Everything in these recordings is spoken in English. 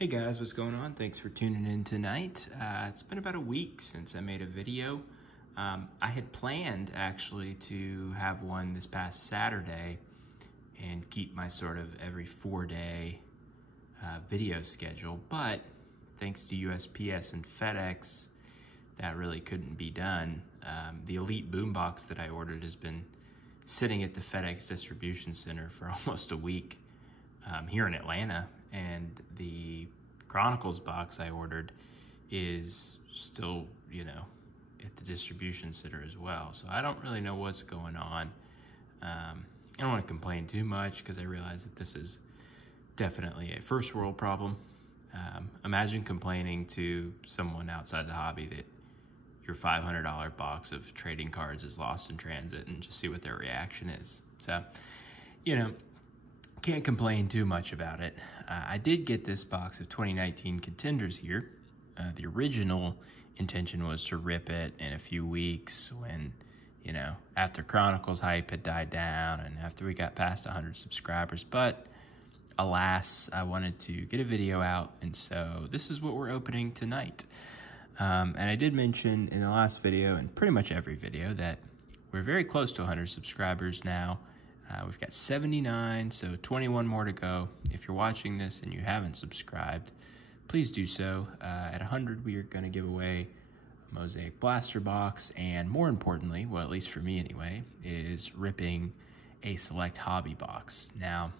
Hey guys, what's going on? Thanks for tuning in tonight. It's been about a week since I made a video. I had planned actually to have one this past Saturday and keep my sort of every 4-day video schedule, but thanks to USPS and FedEx, that really couldn't be done. The Elite boombox that I ordered has been sitting at the FedEx distribution center for almost a week here in Atlanta, and the Chronicles box I ordered is still, at the distribution center as well. So I don't really know what's going on. I don't want to complain too much because I realize that this is definitely a first world problem. Imagine complaining to someone outside the hobby that your $500 box of trading cards is lost in transit and just see what their reaction is. So, can't complain too much about it. I did get this box of 2019 Contenders here. The original intention was to rip it in a few weeks when, after Chronicles hype had died down and after we got past 100 subscribers. But alas, I wanted to get a video out, and so this is what we're opening tonight. And I did mention in the last video and pretty much every video that we're very close to 100 subscribers now. We've got 79, so 21 more to go. If you're watching this and you haven't subscribed, please do so. At 100, we are going to give away a Mosaic Blaster box, and more importantly, well, at least for me anyway, is ripping a Select Hobby box. Now,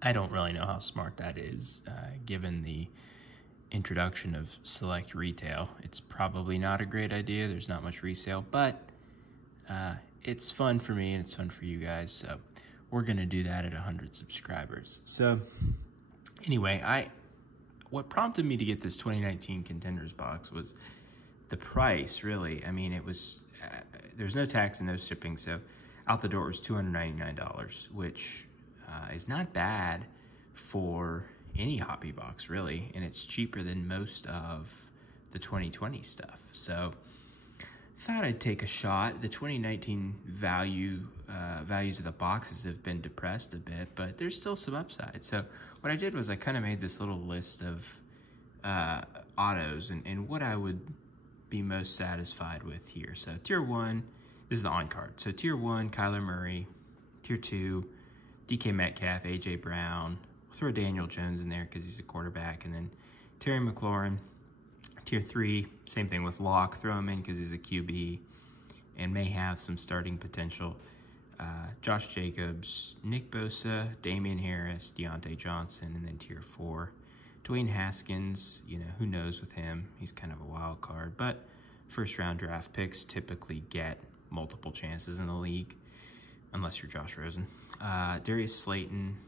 I don't really know how smart that is, given the introduction of Select Retail. It's probably not a great idea. There's not much resale, but it's fun for me and it's fun for you guys, so we're gonna do that at 100 subscribers. So anyway, what prompted me to get this 2019 Contenders box was the price, really. I mean, it was, there's no tax and no shipping, so out the door it was $299, which is not bad for any hobby box, really, and it's cheaper than most of the 2020 stuff. So thought I'd take a shot. The 2019 values of the boxes have been depressed a bit, but there's still some upside. So what I did was I kind of made this little list of autos and what I would be most satisfied with here. So tier 1, this is the on card. So tier 1, Kyler Murray. Tier 2, DK Metcalf, AJ Brown. We'll throw Daniel Jones in there because he's a quarterback, and then Terry McLaurin. Tier 3, same thing with Locke. Throw him in because he's a QB and may have some starting potential. Josh Jacobs, Nick Bosa, Damian Harris, Deontay Johnson, and then tier 4. Dwayne Haskins, who knows with him. He's kind of a wild card, but first-round draft picks typically get multiple chances in the league, unless you're Josh Rosen. Darius Slayton,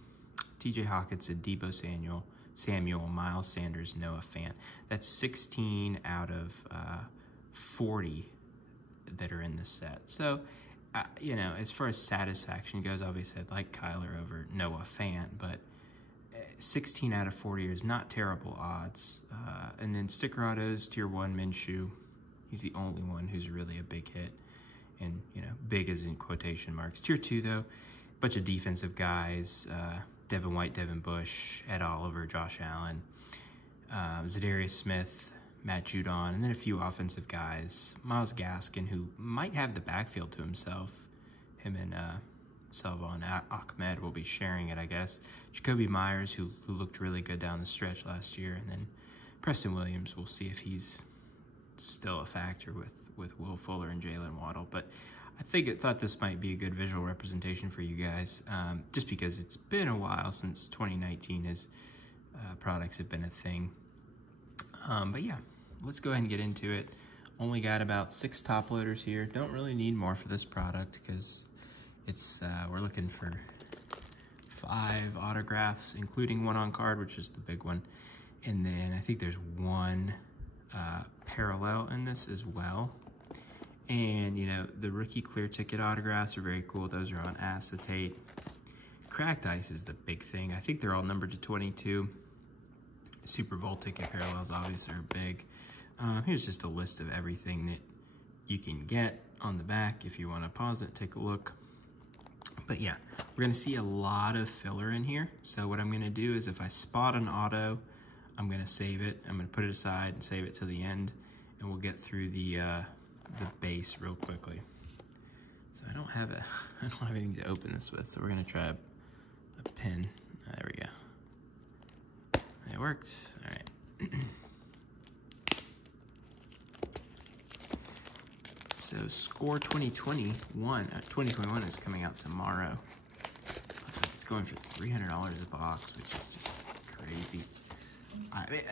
TJ Hawkinson, Deebo Samuel, Miles Sanders, Noah Fant. That's 16 out of 40 that are in this set. So, as far as satisfaction goes, obviously I'd like Kyler over Noah Fant, but 16 out of 40 is not terrible odds. And then sticker autos, tier 1, Minshew. He's the only one who's really a big hit, and big is in quotation marks. Tier 2 though, bunch of defensive guys. Devin White, Devin Bush, Ed Oliver, Josh Allen, Zadarius Smith, Matt Judon, and then a few offensive guys. Myles Gaskin, who might have the backfield to himself. Him and Salvon Ahmed will be sharing it, I guess. Jacoby Myers, who looked really good down the stretch last year. And then Preston Williams, we'll see if he's still a factor with Will Fuller and Jalen Waddle. But I thought this might be a good visual representation for you guys, just because it's been a while since 2019 as products have been a thing. But yeah, let's go ahead and get into it. Only got about 6 top loaders here. Don't really need more for this product because it's we're looking for 5 autographs, including one on card, which is the big one. And then I think there's 1 parallel in this as well. And, the rookie clear ticket autographs are very cool. Those are on acetate. Cracked ice is the big thing. I think they're all numbered to 22. Super Bowl ticket parallels obviously are big. Here's just a list of everything that you can get on the back if you want to pause it, take a look. But yeah, we're going to see a lot of filler in here. So what I'm going to do is if I spot an auto, I'm gonna save it. I'm gonna put it aside and save it to the end, and we'll get through the base real quickly. So I don't have anything to open this with, so we're gonna try a pen. There we go. It worked. All right. So Score 2021 is coming out tomorrow. Looks like it's going for $300 a box, which is just crazy. I mean,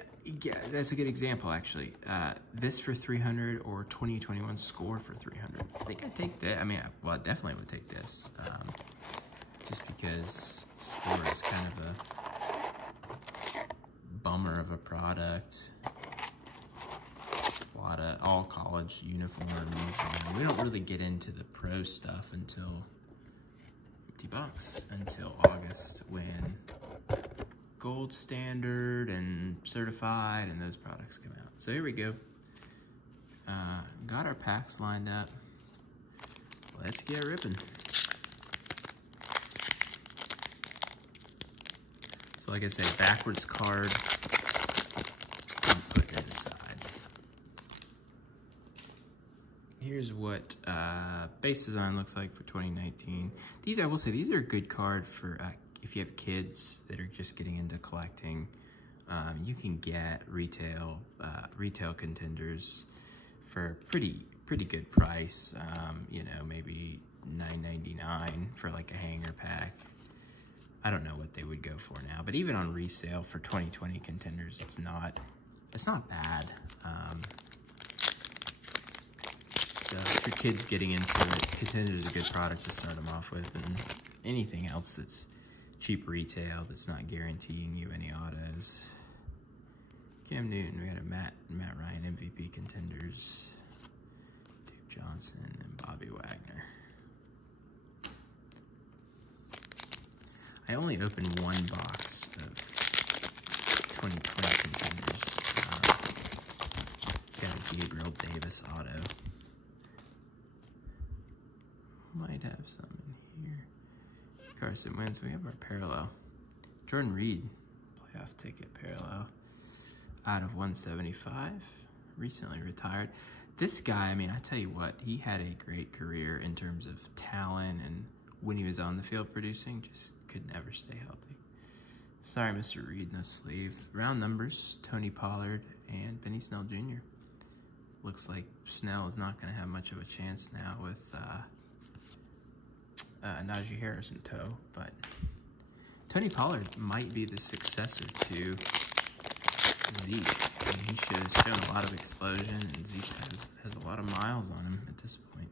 yeah, that's a good example, actually. This for $300 or 2021 Score for $300. I think I'd take that. I mean, well, I definitely would take this. Just because Score is kind of a bummer of a product. A lot of all college uniforms. And we don't really get into the pro stuff until empty box, until August, when Gold Standard and Certified and those products come out. So here we go. Got our packs lined up. Let's get ripping. So like I said, backwards card. Put that aside. Here's what base design looks like for 2019. These, I will say, these are a good card for if you have kids that are just getting into collecting. You can get retail Contenders for a pretty good price. You know, maybe $9.99 for like a hanger pack. I don't know what they would go for now, but even on resale for 2020 Contenders, it's not bad. So if your kid's getting into it, Contenders is a good product to start them off with, and anything else that's cheap retail that's not guaranteeing you any autos. Cam Newton, we got a Matt Ryan MVP Contenders, Duke Johnson, and Bobby Wagner. I only opened one box of 2020 Contenders. Got a Gabriel Davis auto. Might have some in here. Carson Wentz, we have our parallel. Jordan Reid, playoff ticket parallel. Out of 175, recently retired. This guy, I mean, I tell you what, he had a great career in terms of talent, and when he was on the field producing, just could never stay healthy. Sorry, Mr. Reid, no sleeve. Round numbers, Tony Pollard and Benny Snell Jr. Looks like Snell is not going to have much of a chance now with Najee Harris in tow, but Tony Pollard might be the successor to Zeke. I mean, he shows shown a lot of explosion, and Zeke has a lot of miles on him at this point.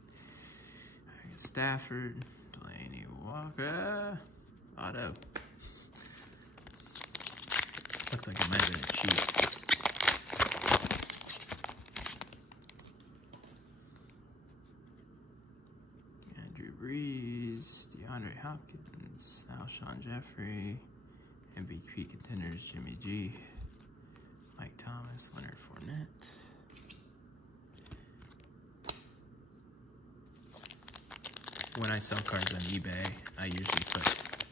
Stafford, Delaney Walker, auto. Looked like it might have been a cheat. Andrew Brees, DeAndre Hopkins, Alshon Jeffrey, MVP Contenders, Jimmy G, Mike Thomas, Leonard Fournette. When I sell cards on eBay, I usually put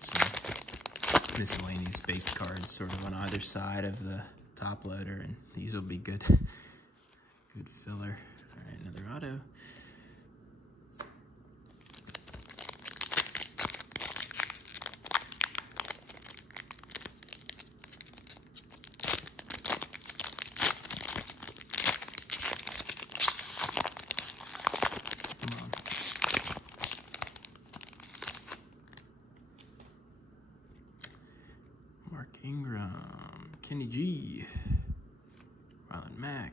some miscellaneous base cards sort of on either side of the top loader, and these will be good, good filler. All right, another auto. Ingram, Kenny G, Rylan Mack,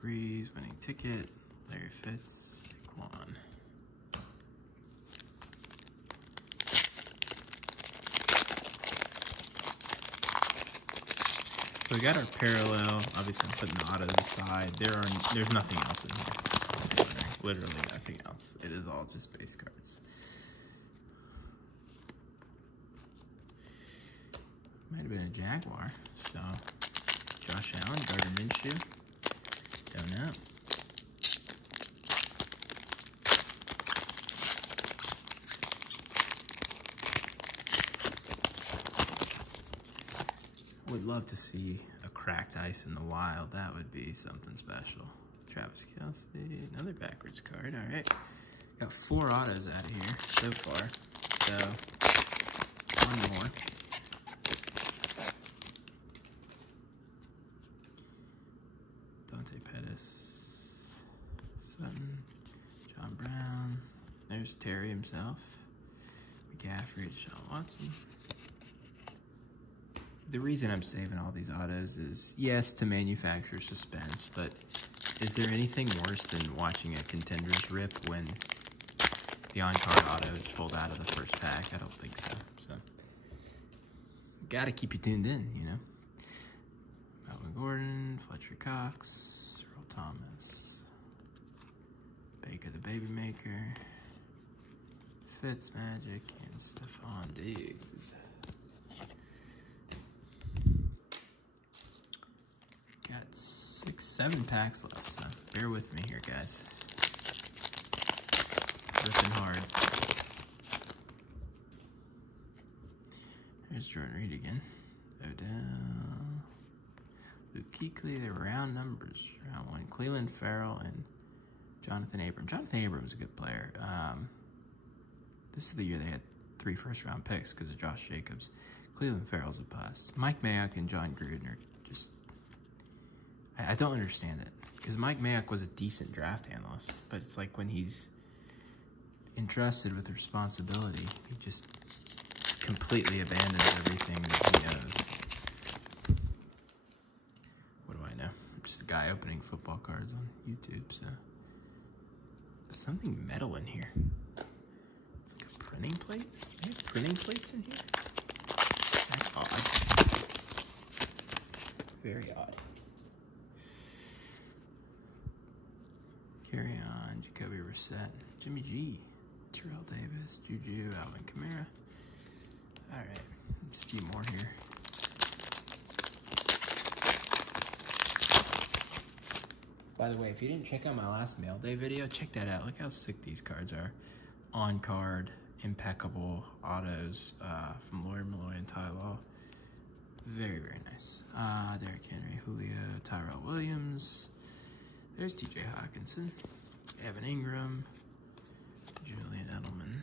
Breeze, winning ticket, Larry Fitz, Saquon. So we got our parallel. Obviously, I'm putting the autos aside. There's nothing else in here. Literally nothing else. It is all just base cards. Might have been a Jaguar. So, Josh Allen, Gardner Minshew. Don't know. Would love to see a cracked ice in the wild. That would be something special. Travis Kelce, another backwards card. All right, got 4 autos out of here so far. So one more. Dante Pettis, Sutton, John Brown. There's Terry himself. McCaffrey, Deshaun Watson. The reason I'm saving all these autos is, yes, to manufacture suspense, but is there anything worse than watching a Contenders rip when the on-card auto is pulled out of the first pack? I don't think so. So, gotta keep you tuned in, you know. Melvin Gordon, Fletcher Cox, Earl Thomas, Baker the Baby Maker, Fitzmagic, and Stephon Diggs. Got 6-7 packs left, so bear with me here, guys. Ripping hard. There's Jordan Reid again. Odell. Luke Kuechly, they were round numbers. Round 1. Cleveland Farrell and Jonathan Abram. Jonathan Abram is a good player. This is the year they had 3 first-round picks because of Josh Jacobs. Cleveland Farrell's a bust. Mike Mayock and John Gruden are just... I don't understand it. Because Mike Mayock was a decent draft analyst, but it's like when he's entrusted with responsibility, he just completely abandons everything that he knows. What do I know? I'm just a guy opening football cards on YouTube, so... There's something metal in here. It's like a printing plate? They have printing plates in here? That's odd. Very odd. Carry on, Jacoby Brissett, Jimmy G, Terrell Davis, Juju, Alvin Kamara. All right, just a few more here. By the way, if you didn't check out my last mail day video, check that out. Look how sick these cards are. On card, impeccable autos from Lloyd Malloy and Ty Law. Very, very nice. Derrick Henry, Julio, Tyrell Williams. There's TJ Hawkinson, Evan Ingram, Julian Edelman.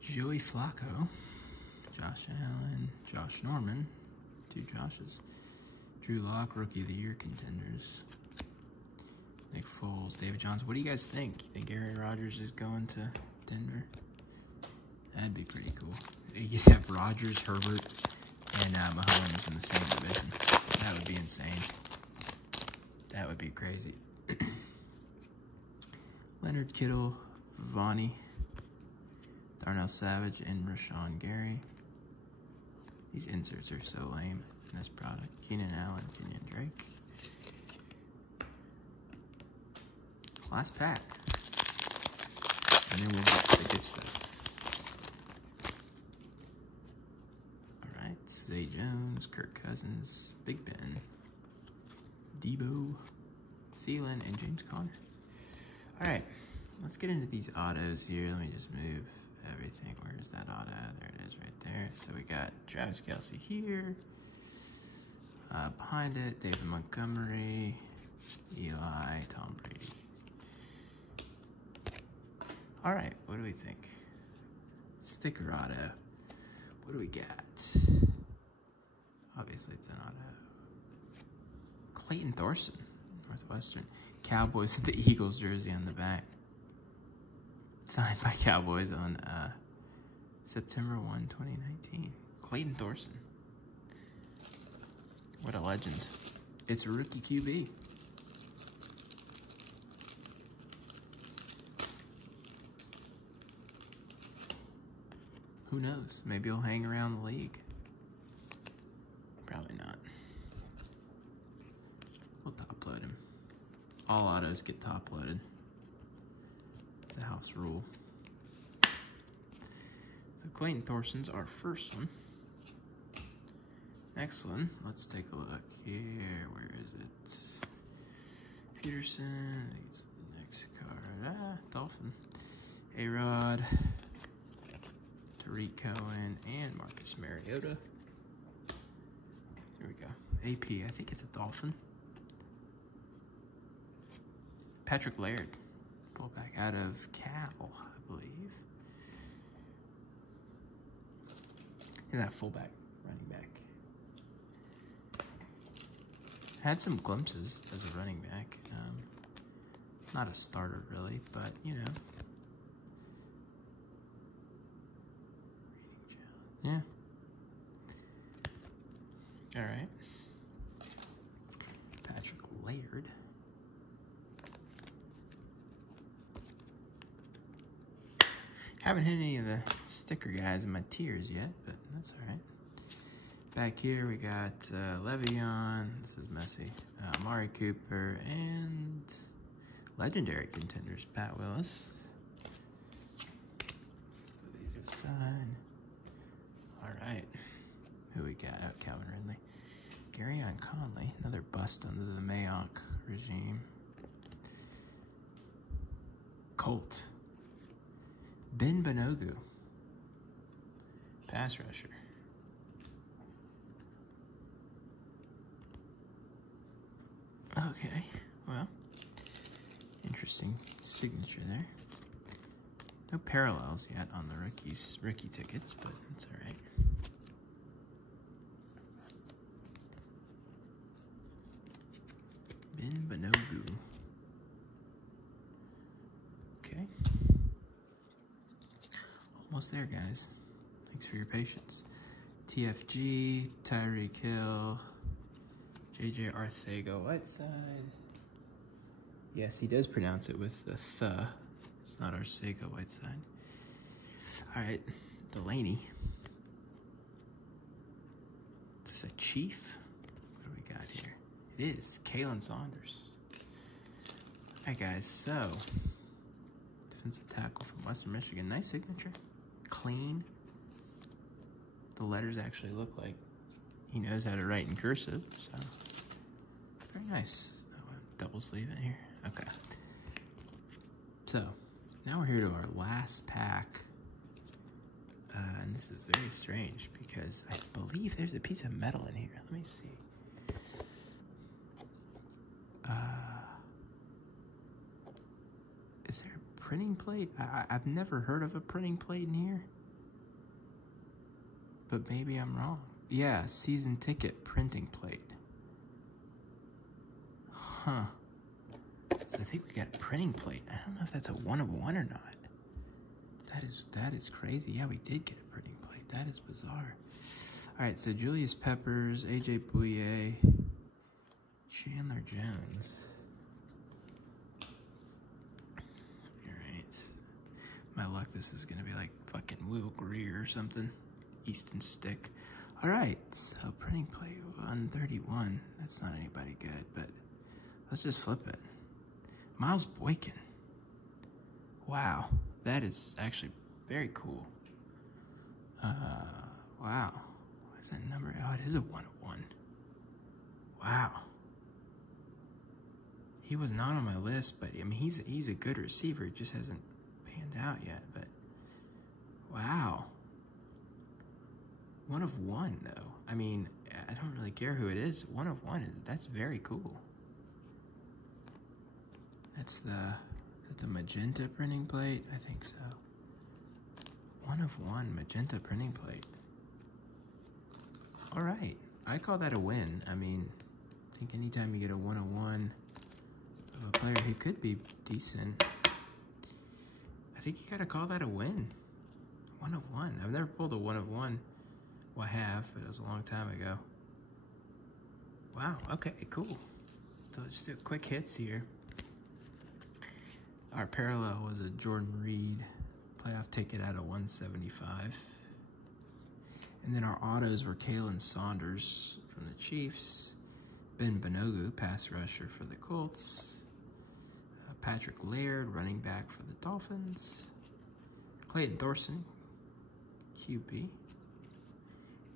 Joey Flacco, Josh Allen, Josh Norman, 2 Joshes. Drew Lock, Rookie of the Year contenders. Nick Foles, David Johnson. What do you guys think? You think Aaron Rodgers is going to Denver? That'd be pretty cool. You could have Rodgers, Herbert, and Mahomes in the same division. That would be insane. That would be crazy. Leonard Kittle, Vonnie, Darnell Savage, and Rashawn Gary. These inserts are so lame in this product. Keenan Allen, Kenyon Drake. Last pack. And then we'll get to the good stuff. Alright, Zay Jones, Kirk Cousins, Big Ben, Debo, Thielen, and James Conner. Alright, let's get into these autos here. Let me just move everything. Where is that auto? There it is right there. So we got Travis Kelce here. Behind it, David Montgomery, Eli, Tom Brady. All right, what do we think? Sticker auto. What do we got? Obviously, it's an auto. Clayton Thorson, Northwestern. Cowboys with the Eagles jersey on the back. Signed by Cowboys on September 1, 2019. Clayton Thorson. What a legend. It's a rookie QB. Who knows? Maybe he'll hang around the league. Probably not. We'll top load him. All autos get top loaded. It's a house rule. So Clayton Thorson's our first one. Next one, let's take a look here. Where is it? Peterson. I think it's the next card. Dolphin. A-Rod. Tariq Cohen and Marcus Mariota. Here we go. AP. I think it's a Dolphin. Patrick Laird. Fullback out of Cal, I believe. He's not fullback, running back. Had some glimpses as a running back. Not a starter, really, but, you know. Yeah. All right. Patrick Laird. Haven't hit any of the sticker guys in my tiers yet, but that's all right. Back here we got Le'Veon. This is messy. Amari Cooper and legendary contenders, Pat Willis. Put these aside. All right. Who we got? Calvin Ridley. Garyon Conley, another bust under the Mayock regime. Colt. Ben Banogu. Pass rusher. Okay, well, interesting signature there. No parallels yet on the rookie tickets, but that's all right. Ben Banogu. Okay. Almost there, guys. Thanks for your patience. TFG, Tyreek Hill, JJ Arcega-Whiteside. Yes, he does pronounce it with the th. It's not Arcega-Whiteside. All right, Delaney. Is this a Chief? What do we got here? It is Kaelin Saunders. All right, guys, so defensive tackle from Western Michigan. Nice signature. Clean. The letters actually look like he knows how to write in cursive, so very nice. Double sleeve it here. Okay. So now we're here to our last pack. And this is very strange because I believe there's a piece of metal in here. Let me see. Is there a printing plate? I've never heard of a printing plate in here. But maybe I'm wrong. Yeah, season ticket printing plate. Huh. So I think we got a printing plate. I don't know if that's a 1 of 1 or not. That is crazy. Yeah, we did get a printing plate. That is bizarre. All right, so Julius Peppers, AJ Bouye, Chandler Jones. All right. My luck, this is gonna be like fucking Will Greer or something. Easton Stick. All right, so printing plate 131. That's not anybody good, but let's just flip it. Miles Boykin. Wow, that is actually very cool. Wow. What is that number? Oh, it is a 1 of 1. Wow. He was not on my list, but I mean, he's a good receiver. It just hasn't panned out yet, but wow. 1 of 1, though. I mean, I don't really care who it is. 1 of 1, that's very cool. That's the magenta printing plate? I think so. 1 of 1 magenta printing plate. All right, I call that a win. I mean, I think anytime you get a 1 of 1 of a player who could be decent, I think you gotta call that a win. 1 of 1. I've never pulled a 1 of 1. Well, I have, but it was a long time ago. Wow, okay, cool. So just do quick hits here. Our parallel was a Jordan Reid playoff ticket out of 175. And then our autos were Kaelin Saunders from the Chiefs, Ben Banogu, pass rusher for the Colts, Patrick Laird, running back for the Dolphins, Clayton Thorson, QB,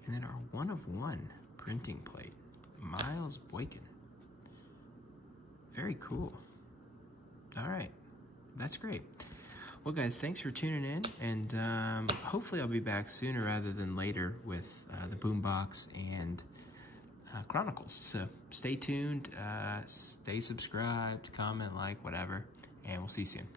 and then our 1 of 1 printing plate, Miles Boykin. Very cool. All right, that's great. Well, guys, thanks for tuning in, and hopefully I'll be back sooner rather than later with the Boombox and Chronicles. So stay tuned, stay subscribed, comment, like, whatever, and we'll see you soon.